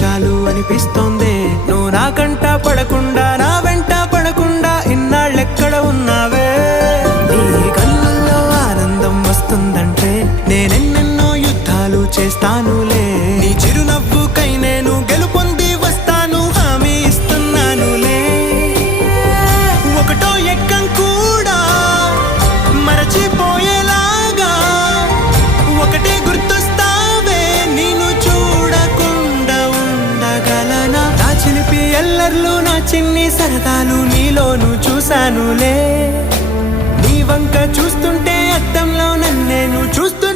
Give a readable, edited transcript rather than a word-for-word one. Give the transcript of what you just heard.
చాలు అనిపిస్తోంది. నువ్వు నా కంట పడకుండా నా వెంట పడకుండా ఇన్నాళ్ళెక్కడ ఉన్నావే. నీ కళ్ళల్లో ఆనందం వస్తుందంటే నేనెన్నెన్నో యుద్ధాలు చేస్తానులే. నీ చిరునవ్వుకై నేను గెలుపొంది వస్తాను, హామీ ఇస్తున్నానులే. ఒకటో ఎక్కం కూడా మరచిపోయేలాగా ఒకటే గుర్తొస్తావే. నేను చూడకుండా ఉండగలనా? నా చిలిపి ఎల్లర్లు నా చిన్ని సరదాలు నీలోను చూశానులే. నీ వంక చూస్తుంటే అద్దంలో నన్నేను చూస్తూ